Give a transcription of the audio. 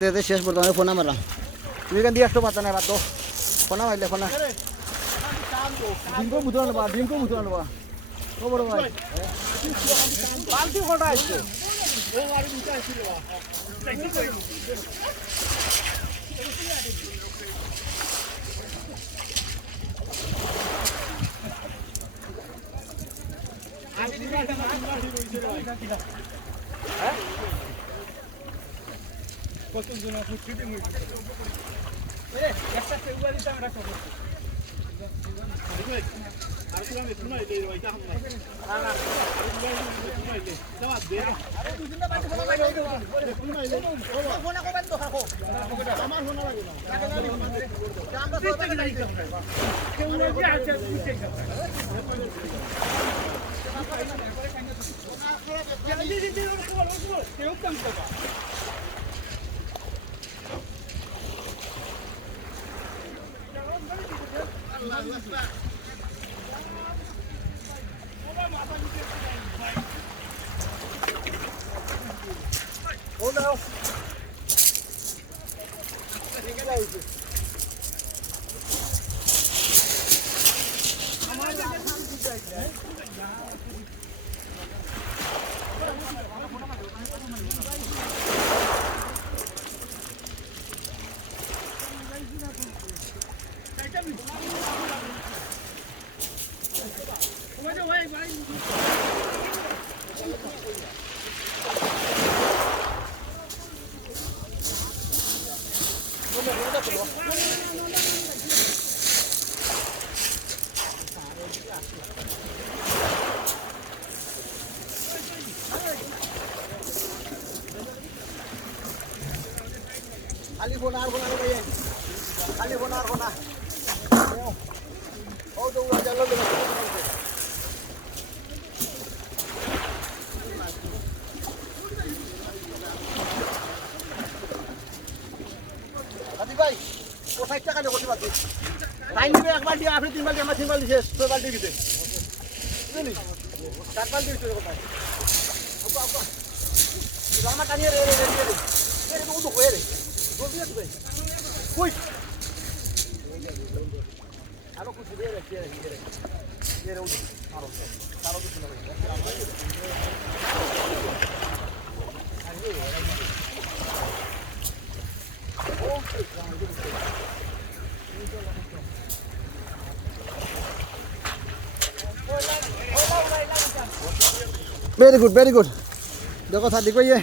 শেষ বর্তমানে ফোন মারলাম তুমি কেন দিয়ে একশো বাচ্চা নাই বাদ দো ফোনা মারলে ফোনা ডিমকো মুতো আনবা ও বড় ভাই বালতি কটা আসছে ও গাড়ি মুতে আসছিল কতজন আপনি ফিটে মুই এরে একটা ফেব্রুয়ারি তে আমরা করব আর কি আমি শুনাই দেই ভাই তা আমরা না শুনাই দেই জবাব দে আরে দুদিন বাদ ফোন লাগাই দাও শুনাই দেই ফোন কবেন তো খাকো আমার ফোন লাগে না আমরা তো টাকা নাই কেউ না কি আছে বুঝতে যাবে কেউ কম করবা Oh no! Ali bonar bhai ali bonar oh to ura jalo le adi bhai o 60 টাকা le korte parti লাইন দিবে একবার দিয়ে আপনি তিনবার দিয়ে আমার তিনবার দিয়েছে ছয় বার দিয়ে দিতে বুঝলি চারবার দিয়েছে কোথায় আপা আপা জামা টানিয়ে রে ও তো কই রে জলদি আসবে ভাই কই আরো কিছু দিয়ে রে রে ও আরো তারও কিছু না very good দেখো সাদি কইয়ে